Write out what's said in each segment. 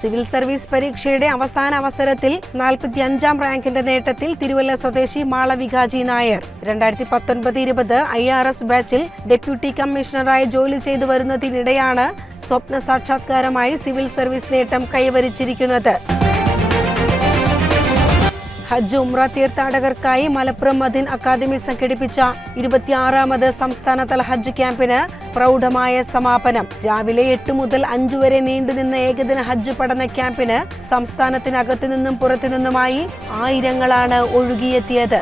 Civil service പരീക്ഷയുടെ അവസാന അവസരത്തിൽ നാൽപ്പത്തി അഞ്ചാം റാങ്കിന്റെ നേട്ടത്തിൽ തിരുവല്ല സ്വദേശി മാളവിക ജി നായർ. രണ്ടായിരത്തി പത്തൊൻപത് ഇരുപത് ഐ ആർ എസ് ബാച്ചിൽ ഡെപ്യൂട്ടി കമ്മീഷണറായി ജോലി ചെയ്തു വരുന്നതിനിടെയാണ് സ്വപ്ന സാക്ഷാത്കാരമായി സിവിൽ സർവീസ് നേട്ടം കൈവരിച്ചിരിക്കുന്നത്. ഹജ്ജ് ഉംറ തീർത്ഥാടകർക്കായി മലപ്പുറം മദിൻ അക്കാദമി സംഘടിപ്പിച്ച ഇരുപത്തിയാറാമത് സംസ്ഥാനതല ഹജ്ജ് ക്യാമ്പിന് പ്രൗഢമായ സമാപനം. രാവിലെ എട്ട് മുതൽ അഞ്ചു വരെ നീണ്ടുനിന്ന ഏകദിന ഹജ്ജ് പഠന ക്യാമ്പിന് സംസ്ഥാനത്തിനകത്തു നിന്നും പുറത്തു നിന്നുമായി ആയിരങ്ങളാണ് ഒഴുകിയെത്തിയത്.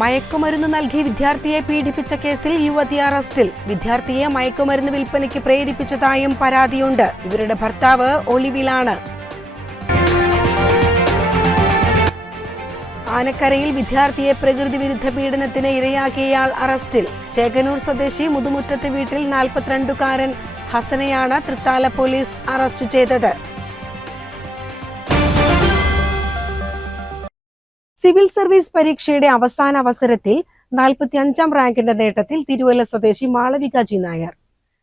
മയക്കുമരുന്ന് നൽകി വിദ്യാർത്ഥിയെ പീഡിപ്പിച്ച കേസിൽ യുവതി അറസ്റ്റിൽ. വിദ്യാർത്ഥിയെ മയക്കുമരുന്ന് വിൽപ്പനയ്ക്ക് പ്രേരിപ്പിച്ചതായും പരാതിയുണ്ട്. ഇവരുടെ ഭർത്താവ് ഒളിവിലാണ്. ആനക്കരയിൽ വിദ്യാർത്ഥിയെ പ്രകൃതി വിരുദ്ധ പീഡനത്തിന് ഇരയാക്കിയയാൾ അറസ്റ്റിൽ. ചേകനൂർ സ്വദേശി മുതുമുറ്റത്ത് വീട്ടിൽ നാൽപ്പത്തിരണ്ടുകാരൻ ഹസനെയാണ് തൃത്താല പോലീസ് അറസ്റ്റ് ചെയ്തത്. സിവിൽ സർവീസ് പരീക്ഷയുടെ അവസാന അവസരത്തിൽ നാൽപ്പത്തിയഞ്ചാം റാങ്കിന്റെ നേട്ടത്തിൽ തിരുവല്ല സ്വദേശി മാളവിക ജി നായർ.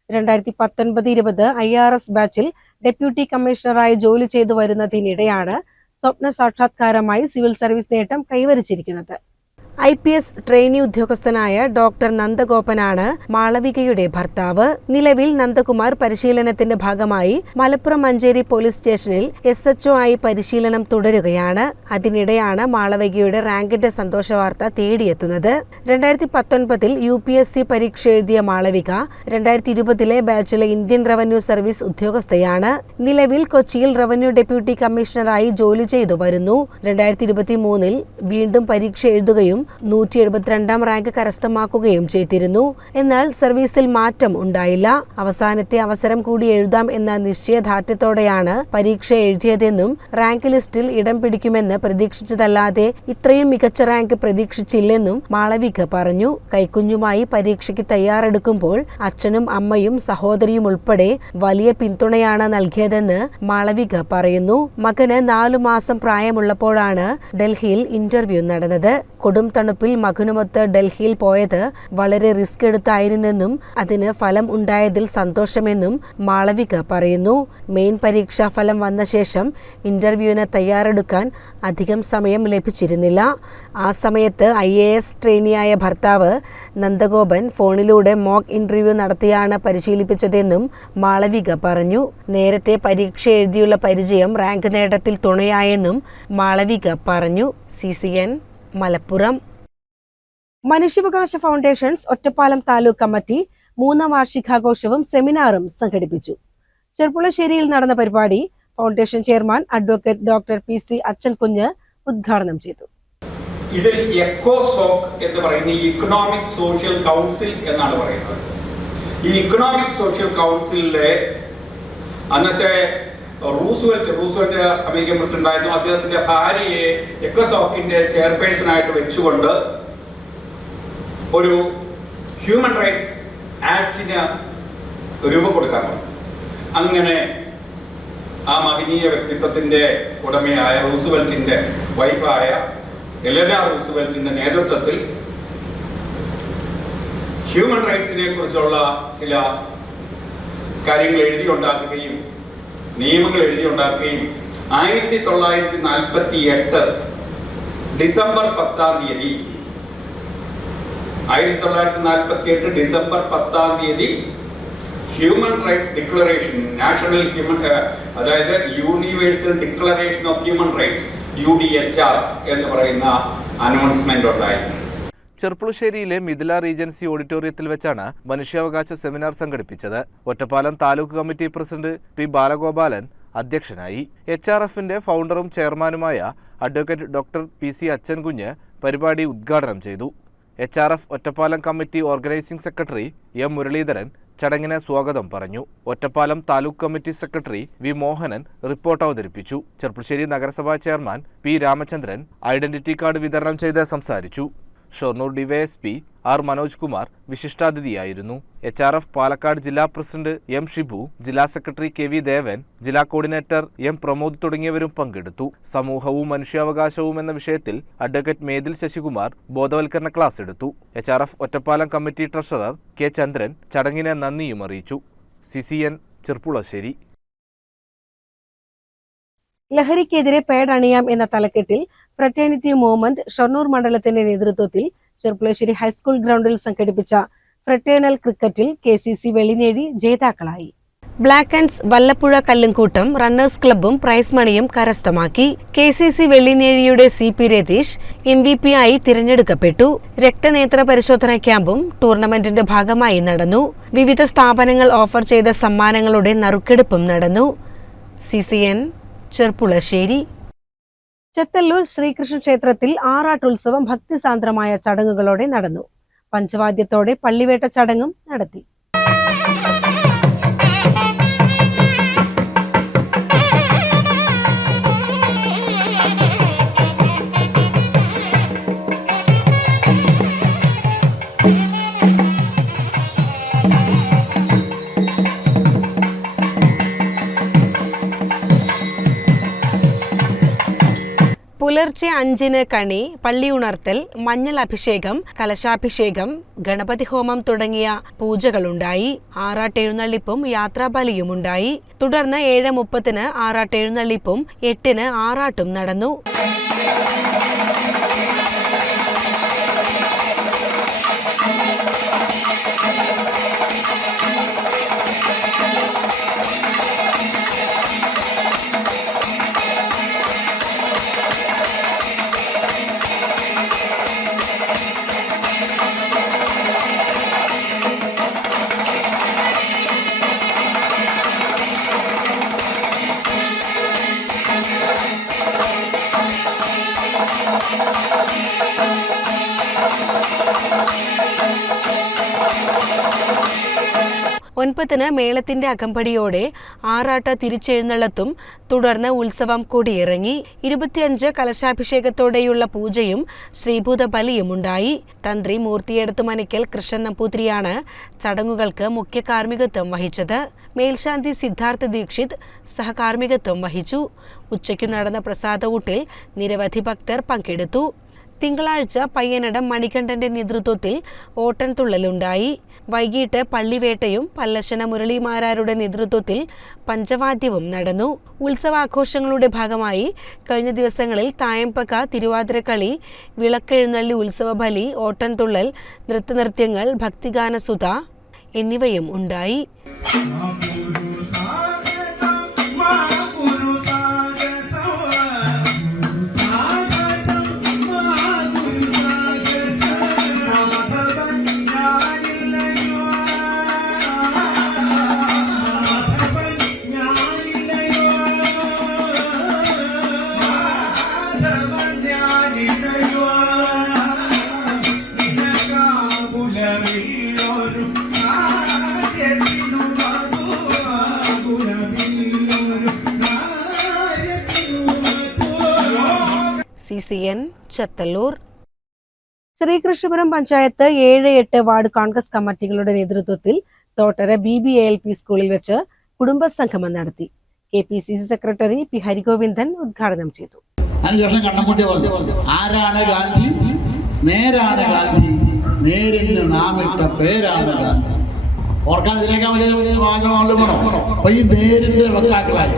രണ്ടായിരത്തി പത്തൊൻപത് ഇരുപത് ഐ ആർ എസ് ബാച്ചിൽ ഡെപ്യൂട്ടി കമ്മീഷണറായി ജോലി ചെയ്തു വരുന്നതിനിടെയാണ് സ്വപ്ന സാക്ഷാത്കാരമായി സിവിൽ സർവീസ് നേട്ടം കൈവരിച്ചിരിക്കുന്നത്. ഐ പി എസ് ട്രെയിനി ഉദ്യോഗസ്ഥനായ ഡോക്ടർ നന്ദഗോപനാണ് മാളവികയുടെ ഭർത്താവ്. നിലവിൽ നന്ദകുമാർ പരിശീലനത്തിന്റെ ഭാഗമായി മലപ്പുറം മഞ്ചേരി പോലീസ് സ്റ്റേഷനിൽ എസ് എച്ച്ഒ ആയി പരിശീലനം തുടരുകയാണ്. അതിനിടെയാണ് മാളവികയുടെ റാങ്കിന്റെ സന്തോഷവാർത്ത തേടിയെത്തുന്നത്. രണ്ടായിരത്തി പത്തൊൻപതിൽ യു പി എസ് സി പരീക്ഷ എഴുതിയ മാളവിക രണ്ടായിരത്തി ഇരുപതിലെ ബാച്ചിലെ ഇന്ത്യൻ റവന്യൂ സർവീസ് ഉദ്യോഗസ്ഥയാണ്. നിലവിൽ കൊച്ചിയിൽ റവന്യൂ ഡെപ്യൂട്ടി കമ്മീഷണറായി ജോലി ചെയ്തു വരുന്നു. രണ്ടായിരത്തി ഇരുപത്തി മൂന്നിൽ വീണ്ടും പരീക്ഷ എഴുതുകയും നൂറ്റി എഴുപത്തിരണ്ടാം റാങ്ക് കരസ്ഥമാക്കുകയും ചെയ്തിരുന്നു. എന്നാൽ സർവീസിൽ മാറ്റം ഉണ്ടായില്ല. അവസാനത്തെ അവസരം കൂടി എഴുതാം എന്ന നിശ്ചയദാർഢ്യത്തോടെയാണ് പരീക്ഷ എഴുതിയതെന്നും റാങ്ക് ലിസ്റ്റിൽ ഇടം പിടിക്കുമെന്ന് പ്രതീക്ഷിച്ചതല്ലാതെ ഇത്രയും മികച്ച റാങ്ക് പ്രതീക്ഷിച്ചില്ലെന്നും മാളവിക പറഞ്ഞു. കൈക്കുഞ്ഞുമായി പരീക്ഷയ്ക്ക് തയ്യാറെടുക്കുമ്പോൾ അച്ഛനും അമ്മയും സഹോദരിയും ഉൾപ്പെടെ വലിയ പിന്തുണയാണ് നൽകിയതെന്ന് മാളവിക പറയുന്നു. മകന് നാലു മാസം പ്രായമുള്ളപ്പോഴാണ് ഡൽഹിയിൽ ഇന്റർവ്യൂ നടന്നത്. കൊടും തണുപ്പിൽ മകനുമൊത്ത് ഡൽഹിയിൽ പോയത് വളരെ റിസ്ക് എടുത്തായിരുന്നെന്നും അതിന് ഫലം ഉണ്ടായതിൽ സന്തോഷമെന്നും മാളവിക പറയുന്നു. മെയിൻ പരീക്ഷാ ഫലം വന്ന ശേഷം ഇന്റർവ്യൂവിന് തയ്യാറെടുക്കാൻ അധികം സമയം ലഭിച്ചിരുന്നില്ല. ആ സമയത്ത് ഐ എ എസ് ട്രെയിനിയായ ഭർത്താവ് നന്ദഗോപൻ ഫോണിലൂടെ മോക്ക് ഇന്റർവ്യൂ നടത്തിയാണ് പരിശീലിപ്പിച്ചതെന്നും മാളവിക പറഞ്ഞു. നേരത്തെ പരീക്ഷ എഴുതിയുള്ള പരിചയം റാങ്ക് നേട്ടത്തിൽ തുണയായെന്നും മാളവിക പറഞ്ഞു. C C N Malappuram. മനുഷ്യാവകാശ ഫൗണ്ടേഷൻസ് ഒറ്റപ്പാലം താലൂക്ക് കമ്മിറ്റി മൂന്നാം വാർഷികാഘോഷവും സെമിനാറും സംഘടിപ്പിച്ചു. ചെർപ്പുളശ്ശേരിയിൽ നടന്ന പരിപാടി foundation chairman advocate doctor P C Achankunju ഉദ്ഘാടനം ചെയ്തു. ഇതിൽ എക്കോസോക് എന്ന് പറയുന്ന ഈ ഇക്കണോമിക് സോഷ്യൽ കൗൺസിൽ എന്നാണ് പറയുന്നത്. ഈ ഇക്കണോമിക് സോഷ്യൽ കൗൺസിലിലെ അന്നത്തെ റൂസ്വെൽറ്റ് റൂസ്വെൽറ്റ് അമേരിക്കൻ പ്രസിഡന്റ് ആയിരുന്നു. അദ്ദേഹത്തിന്റെ ഭാര്യയെ എക്കോസോക്കിന്റെ ചെയർപേഴ്സൺ ആയിട്ട് വെച്ചുകൊണ്ട് ഒരു ഹ്യൂമൻ റൈറ്റ്സ് ആക്ടിന് രൂപം കൊടുക്കാൻ അങ്ങനെ ആ മഹനീയ വ്യക്തിത്വത്തിന്റെ ഉടമയായ റൂസ്വെൽറ്റിന്റെ വൈഫായ എലന റൂസ്വെൽറ്റിന്റെ നേതൃത്വത്തിൽ ഹ്യൂമൻ റൈറ്റ്സിനെ കുറിച്ചുള്ള ചില കാര്യങ്ങൾ എഴുതിയുണ്ടാക്കുകയും നിയമങ്ങൾ എഴുതിയുണ്ടാക്കുകയും ആയിരത്തി തൊള്ളായിരത്തി നാൽപ്പത്തി എട്ട് ഡിസംബർ പത്താം തീയതി ആയിരത്തി തൊള്ളായിരത്തി നാൽപ്പത്തി എട്ട് ഡിസംബർ പത്താം തീയതി human rights declaration national human അതായത് universal declaration of human rights U D H R എന്ന് പറയുന്ന അനൗൺസ്മെന്റ് ഉണ്ടായി. ചെർപ്പുളശ്ശേരിയിലെ മിഥില റീജൻസി ഓഡിറ്റോറിയത്തിൽ വെച്ചാണ് മനുഷ്യാവകാശ സെമിനാർ സംഘടിപ്പിച്ചത്. Ottapalam taluk committee president P Balagopalan അധ്യക്ഷനായി. എച്ച് ആർ എഫിന്റെ ഫൗണ്ടറും ചെയർമാനുമായ advocate doctor P C Achankunju പരിപാടി ഉദ്ഘാടനം ചെയ്തു. H R F Ottapalam committee organising secretary M Muraleedharan ചടങ്ങിന് സ്വാഗതം പറഞ്ഞു. Ottapalam taluk committee secretary V Mohanan report അവതരിപ്പിച്ചു. ചെർപ്പുളശ്ശേരി നഗരസഭാ chairman P Ramachandran identity card വിതരണം ചെയ്ത് സംസാരിച്ചു. ഷൊർണൂർ ഡിവൈഎസ്പി ആർ മനോജ് കുമാർ വിശിഷ്ടാതിഥിയായിരുന്നു. എച്ച് ആർ എഫ് പാലക്കാട് ജില്ലാ പ്രസിഡന്റ് എം ഷിബു ജില്ലാ സെക്രട്ടറി കെ വി ദേവൻ ജില്ലാ കോർഡിനേറ്റർ എം പ്രമോദ് തുടങ്ങിയവരും പങ്കെടുത്തു. സമൂഹവും മനുഷ്യാവകാശവും എന്ന വിഷയത്തിൽ അഡ്വക്കേറ്റ് മേതിൽ ശശികുമാർ ബോധവൽക്കരണ ക്ലാസ് എടുത്തു. H R F Ottapalam committee treasurer K Chandran ചടങ്ങിന് നന്ദിയും അറിയിച്ചു. C C N Cherpulassery. ലഹരിക്കെതിരെ പേടണിയാം എന്ന തലക്കെട്ടിൽ ഫ്രറ്റേണിറ്റി മൂവ്മെന്റ് ഷൊർണൂർ മണ്ഡലത്തിന്റെ നേതൃത്വത്തിൽ ചെർപ്പുളശ്ശേരി ഹൈസ്കൂൾ ഗ്രൗണ്ടിൽ സംഘടിപ്പിച്ച ഫ്രറ്റേണൽ ക്രിക്കറ്റിൽ കെ സി സി വെള്ളിനേഴി ജേതാക്കളായി. ബ്ലാക്ക് ആൻഡ്സ് വല്ലപ്പുഴ കല്ലുംകൂട്ടം റണ്ണേഴ്സ് ക്ലബ്ബും പ്രൈസ് മണിയും കരസ്ഥമാക്കി. K C C വെള്ളിനേഴിയുടെ C P Ratheesh M V P ആയി തിരഞ്ഞെടുക്കപ്പെട്ടു. രക്തനേത്ര പരിശോധന ക്യാമ്പും ടൂർണമെന്റിന്റെ ഭാഗമായി നടന്നു. വിവിധ സ്ഥാപനങ്ങൾ ഓഫർ ചെയ്ത സമ്മാനങ്ങളുടെ നറുക്കെടുപ്പും നടന്നു. C C N Cherpulassery Chethallur Sreekrishna ക്ഷേത്രത്തിൽ ആറാട്ടുത്സവം ഭക്തിസാന്ദ്രമായ ചടങ്ങുകളോടെ നടന്നു. പഞ്ചവാദ്യത്തോടെ പള്ളിവേട്ട ചടങ്ങും നടത്തി. പുലർച്ചെ അഞ്ചിന് കണി പള്ളി ഉണർത്തൽ മഞ്ഞൾ അഭിഷേകം കലശാഭിഷേകം ഗണപതി ഹോമം തുടങ്ങിയ പൂജകളുണ്ടായി. ആറാട്ടെഴുന്നള്ളിപ്പും യാത്രാബലിയും ഉണ്ടായി. തുടർന്ന് ഏഴ് മുപ്പത്തിന് ആറാട്ടെഴുന്നള്ളിപ്പും എട്ടിന് ആറാട്ടും നടന്നു. ഒൻപതിന് മേളത്തിന്റെ അകമ്പടിയോടെ ആറാട്ട തിരിച്ചെഴുന്നള്ളത്തും തുടർന്ന് ഉത്സവം കൊടിയിറങ്ങി. ഇരുപത്തിയഞ്ച് കലശാഭിഷേകത്തോടെയുള്ള പൂജയും ശ്രീഭൂത ബലിയും ഉണ്ടായി. തന്ത്രി മൂർത്തിയെടുത്തു മനയ്ക്കൽ കൃഷ്ണൻ നമ്പൂതിരിയാണ് ചടങ്ങുകൾക്ക് മുഖ്യ കാർമ്മികത്വം വഹിച്ചത്. മേൽശാന്തി സിദ്ധാർത്ഥ ദീക്ഷിത് സഹകാർമ്മികത്വം വഹിച്ചു. ഉച്ചയ്ക്കു നടന്ന പ്രസാദ ഊട്ടിൽ നിരവധി ഭക്തർ പങ്കെടുത്തു. തിങ്കളാഴ്ച പയ്യനടം മണികണ്ഠന്റെ നേതൃത്വത്തിൽ ഓട്ടൻതുള്ളലുണ്ടായി വൈകിട്ട് പള്ളിവേട്ടയും പല്ലശന മുരളിമാരാരുടെ നേതൃത്വത്തിൽ പഞ്ചവാദ്യവും നടന്നു. ഉത്സവാഘോഷങ്ങളുടെ ഭാഗമായി കഴിഞ്ഞ ദിവസങ്ങളിൽ തായമ്പക തിരുവാതിരക്കളി വിളക്കെഴുന്നള്ളി ഉത്സവ ബലി ഓട്ടൻതുള്ളൽ നൃത്തനൃത്യങ്ങൾ ഭക്തിഗാനസുധ എന്നിവയും ഉണ്ടായി. ചത്തല്ലൂർ ശ്രീകൃഷ്ണപുരം പഞ്ചായത്ത് ഏഴ് എട്ട് വാർഡ് കോൺഗ്രസ് കമ്മിറ്റികളുടെ നേതൃത്വത്തിൽ Thottara B B A L P സ്കൂളിൽ വെച്ച് കുടുംബസംഗമം നടത്തി. K P C C secretary P Harigovindan ഉദ്ഘാടനം ചെയ്തു. ആരാണ് ഗാന്ധി? നേരാണ് ഗാന്ധി. നേരിന് നാമിട്ട പേരാണ് ഗാന്ധി. ഓർക്കാൻ ഇതിനേക്കാൾ വലിയ വലിയ അപ്പൊ ഈ നേരിന്റെ വക്താക്കളായി.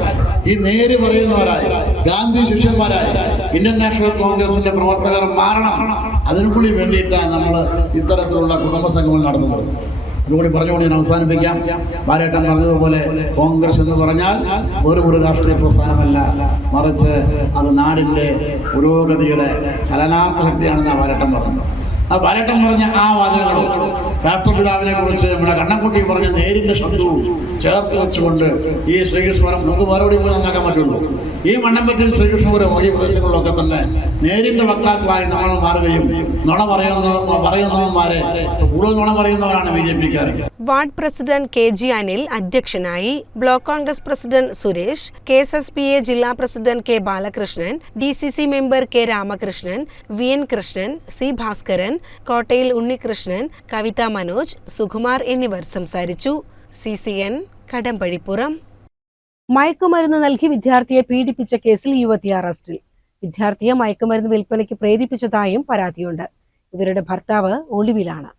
ഈ നേര് പറയുന്നവരായി. ഗാന്ധി ശിഷ്യന്മാരായി ഇന്ത്യൻ നാഷണൽ കോൺഗ്രസിന്റെ പ്രവർത്തകർ മാറണം. അതിനു കൂടി വേണ്ടിയിട്ടാണ് നമ്മൾ ഇത്തരത്തിലുള്ള കുടുംബ സംഗമം നടത്തുന്നത്. അതുകൂടി പറഞ്ഞുകൊണ്ട് ഞാൻ അവസാനിപ്പിക്കാം. ബാലേട്ടൻ പറഞ്ഞതുപോലെ കോൺഗ്രസ് എന്ന് പറഞ്ഞാൽ ഒരു ഒരു രാഷ്ട്രീയ പ്രസ്ഥാനമല്ല. മറിച്ച് അത് നാടിന്റെ പുരോഗതിയുടെ ചലനാത്മ ശക്തിയാണെന്ന് ബാലേട്ടൻ പറഞ്ഞു ആ ബാലേട്ടൻ പറഞ്ഞ ആ വാചകങ്ങളും രാഷ്ട്രപിതാവിനെ കുറിച്ച് ഇവിടെ കണ്ണൻകുട്ടി പറഞ്ഞ നേരിന്റെ ശബ്ദവും ചേർത്ത് വെച്ചുകൊണ്ട് ഈ ശ്രീകൃഷ്ണപുരം നമുക്ക് മറുപടി പോയി നന്നാക്കാൻ പറ്റുള്ളൂ. ഈ മണ്ണമ്പറ്റിൽ ശ്രീകൃഷ്ണപുരം ഈ പ്രദേശങ്ങളിലൊക്കെ തന്നെ നേരിന്റെ വക്താക്കളായി നമ്മൾ മാറുകയും നുണ പറയുന്ന പറയുന്നവന്മാരെ കൂടുതൽ നുണ പറയുന്നവരാണ് B J പിക്കാർ ward president K G Anil അധ്യക്ഷനായി block Congress president Suresh K S S P A ജില്ലാ president K Balakrishnan D C C member K Ramakrishnan V N Krishnan C Bhaskaran Kottayil Unnikrishnan Kavitha Manoj Sukumar എന്നിവർ സംസാരിച്ചു. C C N Kadambazhipuram. മയക്കുമരുന്ന് നൽകി വിദ്യാർത്ഥിയെ പീഡിപ്പിച്ച കേസിൽ യുവതി അറസ്റ്റിൽ. വിദ്യാർത്ഥിയെ മയക്കുമരുന്ന് വിൽപ്പനയ്ക്ക് പ്രേരിപ്പിച്ചതായും പരാതിയുണ്ട്. ഇവരുടെ ഭർത്താവ് ഒളിവിലാണ്.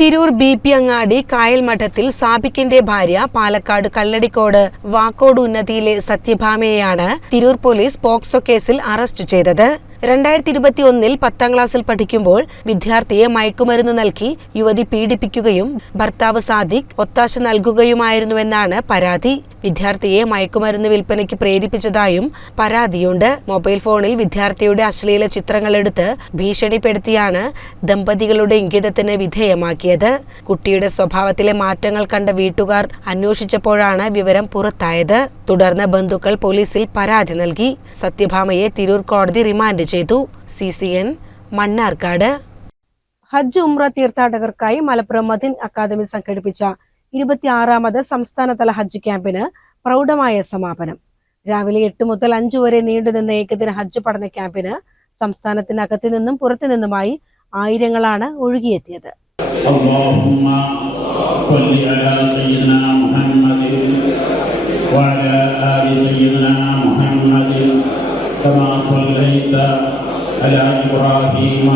തിരൂർ ബി പി അങ്ങാടി കായൽമഠത്തിൽ സാബിക്കിന്റെ ഭാര്യ പാലക്കാട് കല്ലടിക്കോട് വാക്കോട് ഉന്നതിയിലെ സത്യഭാമയെയാണ് തിരൂർ പോലീസ് പോക്സോ കേസിൽ അറസ്റ്റ് ചെയ്തത്. രണ്ടായിരത്തി ഇരുപത്തി ഒന്നിൽ പത്താം ക്ലാസ്സിൽ പഠിക്കുമ്പോൾ വിദ്യാർത്ഥിയെ മയക്കുമരുന്ന് നൽകി യുവതി പീഡിപ്പിക്കുകയും ഭർത്താവ് സാദിഖ് ഒത്താശ നൽകുകയുമായിരുന്നുവെന്നാണ് പരാതി. വിദ്യാർത്ഥിയെ മയക്കുമരുന്ന് വിൽപ്പനയ്ക്ക് പ്രേരിപ്പിച്ചതായും പരാതിയുണ്ട്. മൊബൈൽ ഫോണിൽ വിദ്യാർത്ഥിയുടെ അശ്ലീല ചിത്രങ്ങൾ എടുത്ത് ഭീഷണിപ്പെടുത്തിയാണ് ദമ്പതികളുടെ ഇംഗിതത്തിന് വിധേയമാക്കിയത്. കുട്ടിയുടെ സ്വഭാവത്തിലെ മാറ്റങ്ങൾ കണ്ട വീട്ടുകാർ അന്വേഷിച്ചപ്പോഴാണ് വിവരം പുറത്തായത്. തുടർന്ന് ബന്ധുക്കൾ പോലീസിൽ പരാതി നൽകി. സത്യഭാമയെ തിരൂർ കോടതി റിമാൻഡ് ചെയ്തു സി സി എൻ മണ്ണാർക്കാട് ഹജ്ജ് ഉംറ തീർത്ഥാടകർക്കായി മലപ്പുറം മദിൻ അക്കാദമി സംഘടിപ്പിച്ച ഇരുപത്തിയാറാമത് സംസ്ഥാനതല ഹജ്ജ് ക്യാമ്പിന് പ്രൗഢമായ സമാപനം രാവിലെ എട്ട് മുതൽ അഞ്ചു വരെ നീണ്ടുനിന്ന ഏകദിന ഹജ്ജ് പഠന ക്യാമ്പിന് സംസ്ഥാനത്തിനകത്തു നിന്നും പുറത്തു നിന്നുമായി ആയിരങ്ങളാണ് ഒഴുകിയെത്തിയത് اللهم صل على سيدنا محمد وعلى آل سيدنا محمد كما صليت على إبراهيم.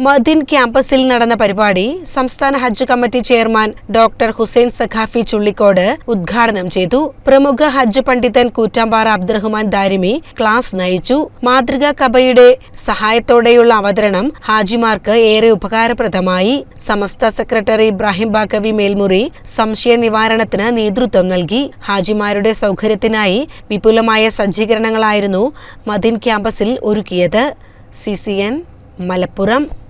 മദിൻ ക്യാമ്പസിൽ നടന്ന പരിപാടി സംസ്ഥാന ഹജ്ജ് committee chairman doctor Hussain Saqafi Chullikode ഉദ്ഘാടനം ചെയ്തു. പ്രമുഖ ഹജ്ജ് പണ്ഡിതൻ കൂറ്റാമ്പാറ അബ്ദുറഹ്മാൻ ദാരിമി ക്ലാസ് നയിച്ചു. മാതൃകാ കബയുടെ സഹായത്തോടെയുള്ള അവതരണം ഹാജിമാർക്ക് ഏറെ ഉപകാരപ്രദമായി. സമസ്ത സെക്രട്ടറി ഇബ്രാഹിം ബാക്കവി മേൽമുറി സംശയ നിവാരണത്തിന് നേതൃത്വം നൽകി. ഹാജിമാരുടെ സൗകര്യത്തിനായി വിപുലമായ സജ്ജീകരണങ്ങളായിരുന്നു മദിൻ ക്യാമ്പസിൽ ഒരുക്കിയത്. C C N Malappuram.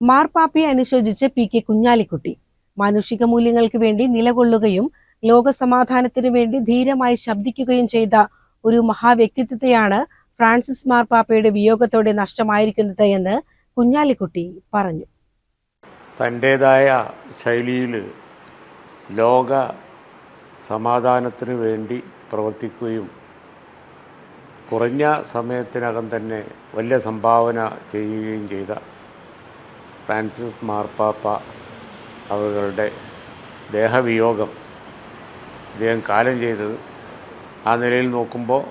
മാർപ്പാപ്പയെ അനുശോചിച്ച് പി കെ കുഞ്ഞാലിക്കുട്ടി. മാനുഷിക മൂല്യങ്ങൾക്ക് വേണ്ടി നിലകൊള്ളുകയും ലോകസമാധാനത്തിനു വേണ്ടി ധീരമായി ശബ്ദിക്കുകയും ചെയ്ത ഒരു മഹാവ്യക്തിത്വത്തെയാണ് ഫ്രാൻസിസ് മാർപ്പാപ്പയുടെ വിയോഗത്തോടെ നഷ്ടമായിരിക്കുന്നത് എന്ന് കുഞ്ഞാലിക്കുട്ടി പറഞ്ഞു. തന്റേതായ ശൈലിയിൽ ലോക സമാധാനത്തിന് വേണ്ടി പ്രവർത്തിക്കുകയും കുറഞ്ഞ സമയത്തിനകം തന്നെ വലിയ സംഭാവന ചെയ്യുകയും ചെയ്ത ഫ്രാൻസിസ് മാർപ്പാപ്പ അവരുടെ ദേഹവിയോഗം അദ്ദേഹം കാലം ചെയ്തത് ആ നിലയിൽ നോക്കുമ്പോൾ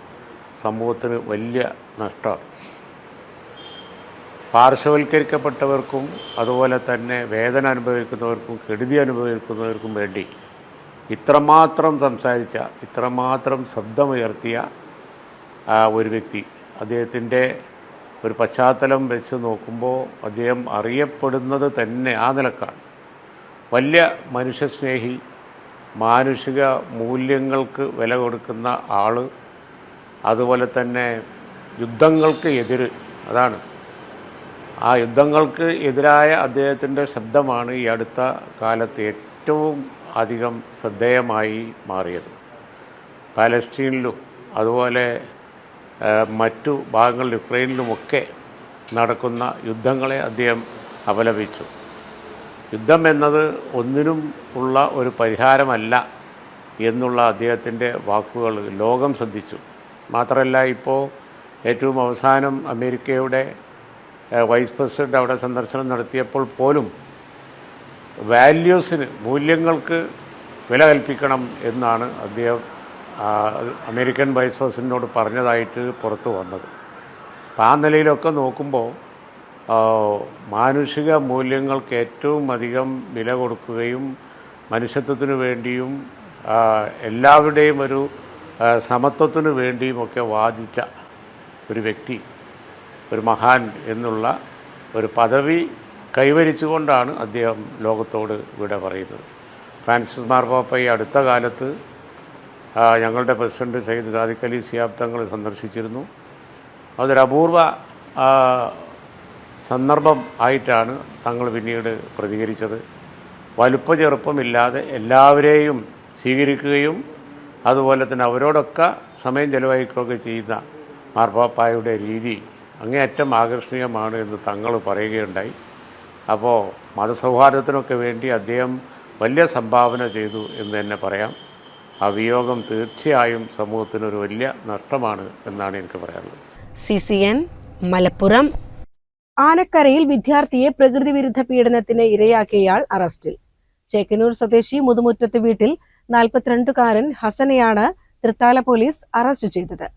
സമൂഹത്തിന് വലിയ നഷ്ടമാണ് പാർശ്വവൽക്കരിക്കപ്പെട്ടവർക്കും അതുപോലെ തന്നെ വേദന അനുഭവിക്കുന്നവർക്കും കെടുതി അനുഭവിക്കുന്നവർക്കും വേണ്ടി ഇത്രമാത്രം സംസാരിച്ച ഇത്രമാത്രം ശബ്ദമുയർത്തിയ ഒരു വ്യക്തി. അദ്ദേഹത്തിന്റെ ഒരു പശ്ചാത്തലം വെച്ച് നോക്കുമ്പോൾ അദ്ദേഹം അറിയപ്പെടുന്നത് തന്നെ ആ നിലക്കാണ്. വലിയ മനുഷ്യസ്നേഹി മാനുഷിക മൂല്യങ്ങൾക്ക് വില കൊടുക്കുന്ന ആൾ അതുപോലെ തന്നെ യുദ്ധങ്ങൾക്ക് എതിര്. അതാണ്. ആ യുദ്ധങ്ങൾക്ക് എതിരായ അദ്ദേഹത്തിന്റെ ശബ്ദമാണ് ഈ അടുത്ത കാലത്ത് ഏറ്റവും അധികം ശ്രദ്ധേയമായി മാറിയത്. പാലസ്തീനിലും അതുപോലെ മറ്റു ഭാഗങ്ങളിൽ യുക്രൈനിലുമൊക്കെ നടക്കുന്ന യുദ്ധങ്ങളെ അദ്ദേഹം അപലപിച്ചു. യുദ്ധം എന്നത് ഒന്നിനും ഉള്ള ഒരു പരിഹാരമല്ല എന്നുള്ള അദ്ദേഹത്തിന്റെ വാക്കുകൾ ലോകം ശ്രദ്ധിച്ചു. മാത്രമല്ല ഇപ്പോൾ ഏറ്റവും അവസാനം അമേരിക്കയുടെ വൈസ് പ്രസിഡന്റ് അവിടെ സന്ദർശനം നടത്തിയപ്പോൾ പോലും വാല്യൂസിന് മൂല്യങ്ങൾക്ക് വില കൽപ്പിക്കണം എന്നാണ് അദ്ദേഹം അമേരിക്കൻ വൈസ് പ്രസിഡന്റിനോട് പറഞ്ഞതായിട്ട് പുറത്തു വന്നത്. അപ്പം ആ നിലയിലൊക്കെ നോക്കുമ്പോൾ മാനുഷിക മൂല്യങ്ങൾക്ക് ഏറ്റവും അധികം വില കൊടുക്കുകയും മനുഷ്യത്വത്തിന് വേണ്ടിയും എല്ലാവരുടെയും ഒരു സമത്വത്തിനു വേണ്ടിയുമൊക്കെ വാദിച്ച ഒരു വ്യക്തി ഒരു മഹാൻ എന്നുള്ള ഒരു പദവി കൈവരിച്ചുകൊണ്ടാണ് അദ്ദേഹം ലോകത്തോട് ഇവിടെ പറയുന്നത്. ഫ്രാൻസിസ് മാർപ്പാപ്പ ഈ അടുത്ത കാലത്ത് ഞങ്ങളുടെ പ്രസിഡന്റ് സയ്യിദ് സാദിഖ് അലി സിയാബ് തങ്ങൾ സന്ദർശിച്ചിരുന്നു. അതൊരപൂർവ സന്ദർഭം ആയിട്ടാണ് തങ്ങൾ പിന്നീട് പ്രതികരിച്ചത്. വലുപ്പ ചെറുപ്പമില്ലാതെ എല്ലാവരെയും സ്വീകരിക്കുകയും അതുപോലെ തന്നെ അവരോടൊക്കെ സമയം ചെലവഴിക്കുകയൊക്കെ ചെയ്യുന്ന മാർപ്പാപ്പായുടെ രീതി അങ്ങേയറ്റം ആകർഷണീയമാണ് എന്ന് തങ്ങൾ പറയുകയുണ്ടായി. അപ്പോൾ മതസൗഹാർദ്ദത്തിനൊക്കെ വേണ്ടി അദ്ദേഹം വലിയ സംഭാവന ചെയ്തു എന്ന് തന്നെ പറയാം. ആ വിയോഗം തീർച്ചയായും സമൂഹത്തിനൊരു വലിയ നഷ്ടമാണ് എന്നാണ് എനിക്ക് പറയാനുള്ളത്. C C N Malappuram. ആനക്കരയിൽ വിദ്യാർത്ഥിയെ പ്രകൃതി വിരുദ്ധ പീഡനത്തിന് ഇരയാക്കിയയാൾ അറസ്റ്റിൽ. ചേക്കനൂർ സ്വദേശി മുതുമുറ്റത്ത് വീട്ടിൽ നാൽപ്പത്തിരണ്ടുകാരൻ ഹസനെയാണ് തൃത്താല പോലീസ് അറസ്റ്റ് ചെയ്തത്.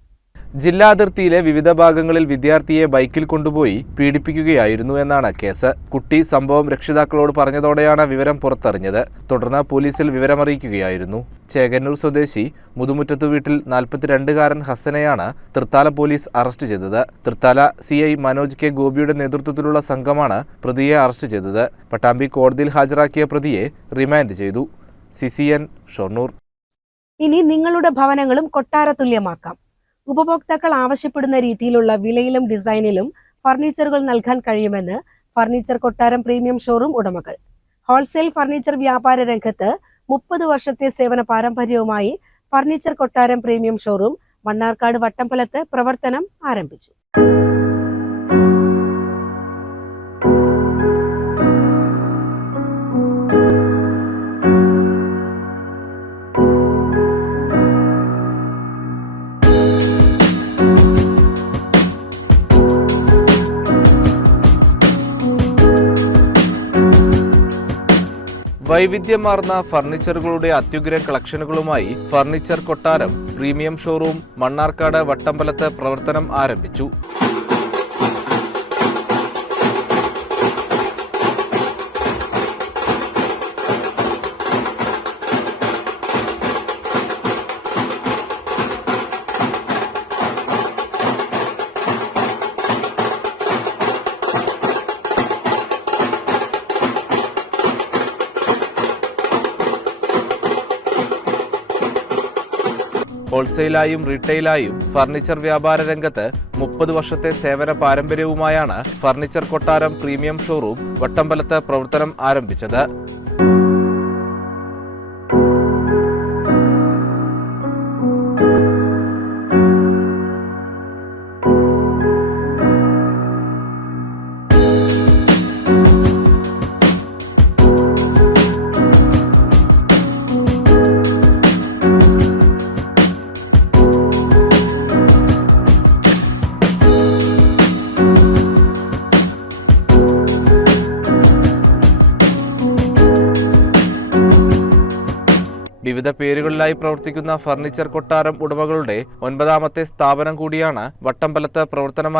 ജില്ലാ അതിർത്തിയിലെ വിവിധ ഭാഗങ്ങളിൽ വിദ്യാർത്ഥിയെ ബൈക്കിൽ കൊണ്ടുപോയി പീഡിപ്പിക്കുകയായിരുന്നു എന്നാണ് കേസ്. കുട്ടി സംഭവം രക്ഷിതാക്കളോട് പറഞ്ഞതോടെയാണ് വിവരം പുറത്തറിഞ്ഞത്. തുടർന്ന് പോലീസിൽ വിവരമറിയിക്കുകയായിരുന്നു. ചേകന്നൂർ സ്വദേശി മുതുമുറ്റത്ത് വീട്ടിൽ നാൽപ്പത്തിരണ്ടുകാരൻ ഹസനെയാണ് തൃത്താല പോലീസ് അറസ്റ്റ് ചെയ്തത്. Thrithala C I Manoj K ഗോപിയുടെ നേതൃത്വത്തിലുള്ള സംഘമാണ് പ്രതിയെ അറസ്റ്റ് ചെയ്തത്. പട്ടാമ്പി കോടതിയിൽ ഹാജരാക്കിയ പ്രതിയെ റിമാൻഡ് ചെയ്തു. C C N Shoranur. ഇനി നിങ്ങളുടെ ഭവനങ്ങളും കൊട്ടാര തുല്യമാക്കാം ഉപഭോക്താക്കൾ ആവശ്യപ്പെടുന്ന രീതിയിലുള്ള വിലയിലും ഡിസൈനിലും ഫർണിച്ചറുകൾ നൽകാൻ കഴിയുമെന്ന് ഫർണിച്ചർ കൊട്ടാരം പ്രീമിയം ഷോറൂം ഉടമകൾ. ഹോൾസെയിൽ ഫർണിച്ചർ വ്യാപാര രംഗത്ത് മുപ്പത് വർഷത്തെ സേവന പാരമ്പര്യവുമായി furniture Kottaram premium showroom Mannarkkad വട്ടമ്പലത്ത് പ്രവർത്തനം ആരംഭിച്ചു. വൈവിധ്യമാർന്ന ഫർണിച്ചറുകളുടെ അത്യുഗ്ര കളക്ഷനുകളുമായി furniture Kottaram premium showroom Mannarkkad വട്ടമ്പലത്ത് പ്രവർത്തനം ആരംഭിച്ചു. ഹോൾസെയിലായും റീറ്റെയിലായും ഫർണിച്ചർ വ്യാപാര രംഗത്ത് മുപ്പത് വർഷത്തെ സേവന പാരമ്പര്യവുമായാണ് ഫർണിച്ചർ കൊട്ടാരം പ്രീമിയം ഷോറൂം വട്ടമ്പലത്ത് പ്രവർത്തനം ആരംഭിച്ചത്. വിവിധ പേരുകളിലായി പ്രവർത്തിക്കുന്ന ഫർണിച്ചർ കൊട്ടാരം ഉടമകളുടെ ഒൻപതാമത്തെ സ്ഥാപനം കൂടിയാണ് വട്ടമ്പലത്ത് പ്രവർത്തനം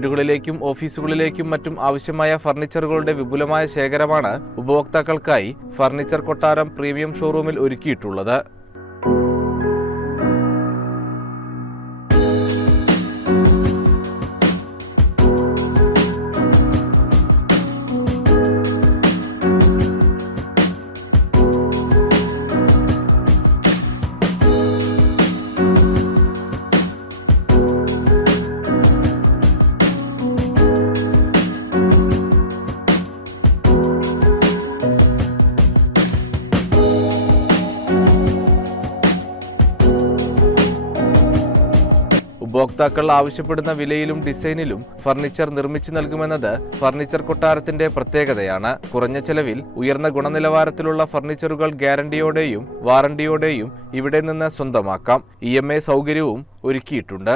വീടുകളിലേക്കും ഓഫീസുകളിലേക്കും മറ്റും ആവശ്യമായ ഫർണിച്ചറുകളുടെ വിപുലമായ ശേഖരമാണ് ഉപഭോക്താക്കൾക്കായി ഫർണിച്ചർ കൊട്ടാരം പ്രീമിയം ഷോറൂമിൽ ഒരുക്കിയിട്ടുള്ളത്. ഉപഭോക്താക്കൾ ആവശ്യപ്പെടുന്ന വിലയിലും ഡിസൈനിലും ഫർണിച്ചർ നിർമ്മിച്ചു നൽകുമെന്നത് ഫർണിച്ചർ കൊട്ടാരത്തിന്റെ പ്രത്യേകതയാണ്. കുറഞ്ഞ ചെലവിൽ ഉയർന്ന ഗുണനിലവാരത്തിലുള്ള ഫർണിച്ചറുകൾ ഗ്യാരണ്ടിയോടെയും വാറണ്ടിയോടെയും ഇവിടെ നിന്ന് സ്വന്തമാക്കാം. ഇ സൗകര്യവും ഒരുക്കിയിട്ടുണ്ട്.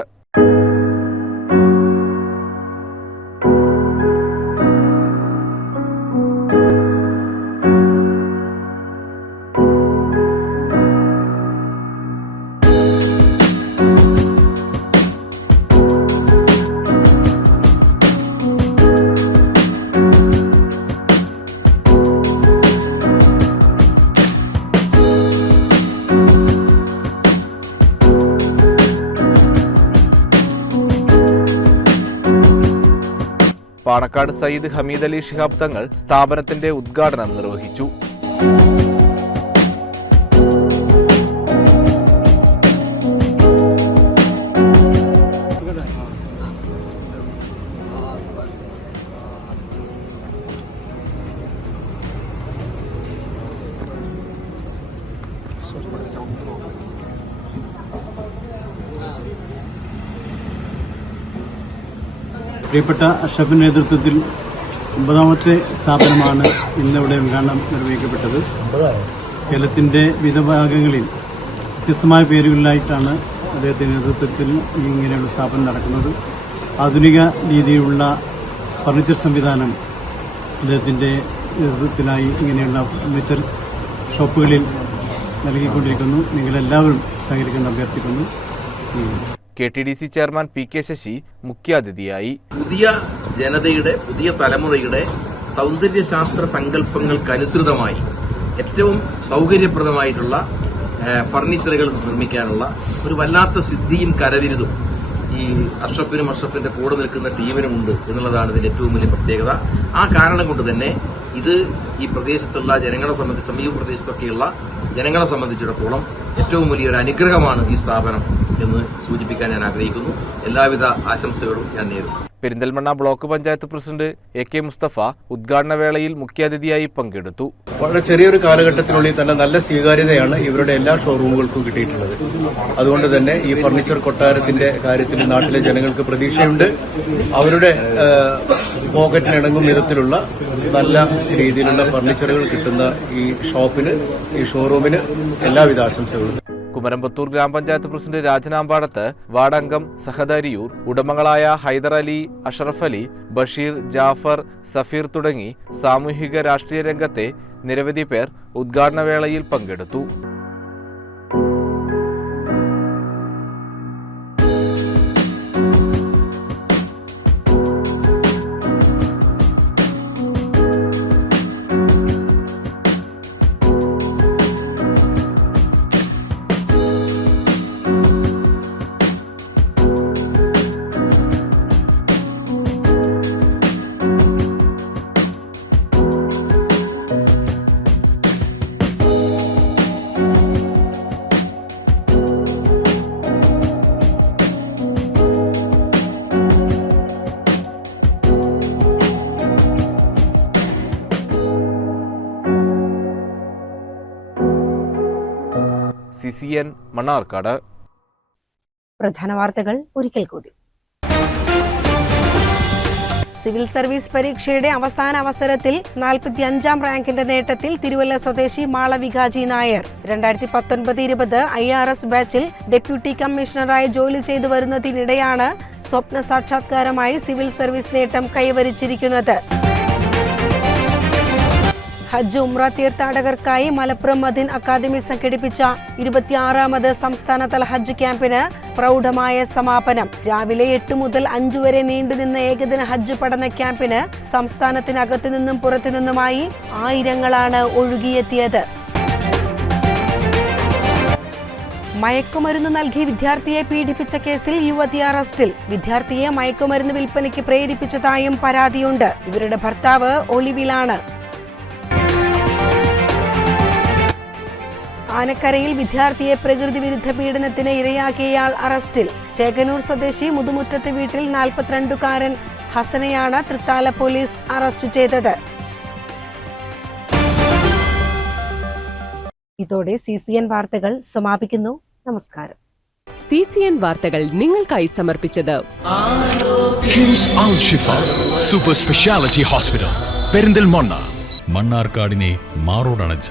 പാണക്കാട് സയ്യിദ് ഹമീദ് അലി ശിഹാബ് തങ്ങൾ സ്ഥാപനത്തിന്റെ ഉദ്ഘാടനം നിർവഹിച്ചു. പ്രിയപ്പെട്ട അഷഫിന്റെ നേതൃത്വത്തിൽ ഒമ്പതാമത്തെ സ്ഥാപനമാണ് ഇന്നിവിടെ ഉദ്ഘാടനം നിർവഹിക്കപ്പെട്ടത്. കേരളത്തിന്റെ വിവിധ ഭാഗങ്ങളിൽ വ്യത്യസ്തമായ പേരുകളിലായിട്ടാണ് അദ്ദേഹത്തിന്റെ നേതൃത്വത്തിൽ ഇങ്ങനെയുള്ള സ്ഥാപനം നടക്കുന്നത്. ആധുനിക രീതിയിലുള്ള ഫർണിച്ചർ സംവിധാനം അദ്ദേഹത്തിന്റെ നേതൃത്വത്തിലായി ഇങ്ങനെയുള്ള ഫർണിച്ചർ ഷോപ്പുകളിൽ നൽകിക്കൊണ്ടിരിക്കുന്നു. നിങ്ങളെല്ലാവരും സഹകരിക്കാൻ അഭ്യർത്ഥിക്കുന്നു. K T D C chairman P K Sasi മുഖ്യാതിഥിയായി. പുതിയ ജനതയുടെ പുതിയ തലമുറയുടെ സൗന്ദര്യശാസ്ത്ര സങ്കല്പങ്ങൾക്കനുസൃതമായി ഏറ്റവും സൗകര്യപ്രദമായിട്ടുള്ള ഫർണിച്ചറുകൾ നിർമ്മിക്കാനുള്ള ഒരു വല്ലാത്ത സിദ്ധിയും കരവിരുതും ഈ അഷ്റഫിനും അഷ്റഫിന്റെ കൂടെ നിൽക്കുന്ന ടീമിനുമുണ്ട് എന്നുള്ളതാണ് ഇതിന്റെ ഏറ്റവും വലിയ പ്രത്യേകത. ആ കാരണം കൊണ്ട് തന്നെ ഇത് ഈ പ്രദേശത്തുള്ള ജനങ്ങളെ സംബന്ധിച്ച് സമീപ പ്രദേശത്തൊക്കെയുള്ള ജനങ്ങളെ സംബന്ധിച്ചിടത്തോളം ഏറ്റവും വലിയൊരു അനുഗ്രഹമാണ് ഈ സ്ഥാപനം എന്ന് സൂചിപ്പിക്കാൻ ഞാൻ ആഗ്രഹിക്കുന്നു. എല്ലാവിധ ആശംസകളും ഞാൻ നേരുന്നു. Perinthalmanna block panchayat president A K Musthafa ഉദ്ഘാടന വേളയിൽ മുഖ്യാതിഥിയായി പങ്കെടുത്തു. വളരെ ചെറിയൊരു കാലഘട്ടത്തിനുള്ളിൽ തന്നെ നല്ല സ്വീകാര്യതയാണ് ഇവരുടെ എല്ലാ ഷോറൂമുകൾക്കും കിട്ടിയിട്ടുള്ളത്. അതുകൊണ്ട് തന്നെ ഈ ഫർണിച്ചർ കൊട്ടാരത്തിന്റെ കാര്യത്തിൽ നാട്ടിലെ ജനങ്ങൾക്ക് പ്രതീക്ഷയുണ്ട്. അവരുടെ പോക്കറ്റിനിണങ്ങും വിധത്തിലുള്ള നല്ല രീതിയിലുള്ള ഫർണിച്ചറുകൾ കിട്ടുന്ന ഈ ഷോപ്പിന് ഈ ഷോറൂമിന് എല്ലാവിധ ആശംസകളും. കുമരമ്പത്തൂർ ഗ്രാമപഞ്ചായത്ത് പ്രസിഡന്റ് രാജനാമ്പാടത്ത് വാടംഗം സഹദരിയൂർ ഉടമകളായ ഹൈദരലി അഷറഫ് അലി ബഷീർ ജാഫർ സഫീർ തുടങ്ങി സാമൂഹിക രാഷ്ട്രീയ രംഗത്തെ നിരവധി പേർ ഉദ്ഘാടന വേളയിൽ പങ്കെടുത്തു. C N Mannarkkad. പ്രധാന വാർത്തകൾ ഒരിക്കൽ കൂടി. സിവിൽ സർവീസ് പരീക്ഷയുടെ അവസാന അവസരത്തിൽ നാൽപ്പത്തി അഞ്ചാം റാങ്കിന്റെ നേട്ടത്തിൽ തിരുവല്ല സ്വദേശി മാളവികാജി നായർ. രണ്ടായിരത്തി പത്തൊൻപത് ഇരുപത് ഐ ആർ എസ് ബാച്ചിൽ ഡെപ്യൂട്ടി കമ്മീഷണറായി ജോലി ചെയ്തു വരുന്നതിനിടെയാണ് സ്വപ്ന സാക്ഷാത്കാരമായി സിവിൽ സർവീസ് നേട്ടം കൈവരിച്ചിരിക്കുന്നത്. ഹജ്ജ് ഉംറ തീർത്ഥാടകർക്കായി മലപ്പുറം മദിൻ അക്കാദമി സംഘടിപ്പിച്ച ഇരുപത്തിയാറാമത് സംസ്ഥാനതല ഹജ്ജ് ക്യാമ്പിന് പ്രൗഢമായ സമാപനം. രാവിലെ എട്ട് മുതൽ അഞ്ചു വരെ നീണ്ടുനിന്ന ഏകദിന ഹജ്ജ് പഠന ക്യാമ്പിന് സംസ്ഥാനത്തിനകത്തു നിന്നും പുറത്തുനിന്നുമായി ആയിരങ്ങളാണ് ഒഴുകിയെത്തിയത്. മയക്കുമരുന്ന് നൽകി വിദ്യാർത്ഥിയെ പീഡിപ്പിച്ച കേസിൽ യുവതി അറസ്റ്റിൽ. വിദ്യാർത്ഥിയെ മയക്കുമരുന്ന് വിൽപ്പനയ്ക്ക് പ്രേരിപ്പിച്ചതായും പരാതിയുണ്ട്. ഇവരുടെ ഭർത്താവ് ഒളിവിലാണ്. ആനക്കരയിൽ വിദ്യാർത്ഥിയെ പ്രകൃതി വിരുദ്ധ പീഡനത്തിന് ഇരയാക്കിയയാൾ അറസ്റ്റിൽ. ചേകനൂർ സ്വദേശി മുതുമുറ്റത്ത് വീട്ടിൽ നാൽപ്പത്തിരണ്ടുകാരൻ ഹസനയാണ് തൃത്താല പോലീസ് അറസ്റ്റ് ചെയ്തത്. ഇതോടെ സി സി എൻ വാർത്തകൾ സമാപിക്കുന്നു. നമസ്കാരം. സി സി എൻ വാർത്തകൾ നിങ്ങൾക്കായി സമർപ്പിച്ചത് KIMS Al Shifa super speciality hospital Perinthalmanna മണ്ണാർക്കാടിനെ മാറോടണച്ച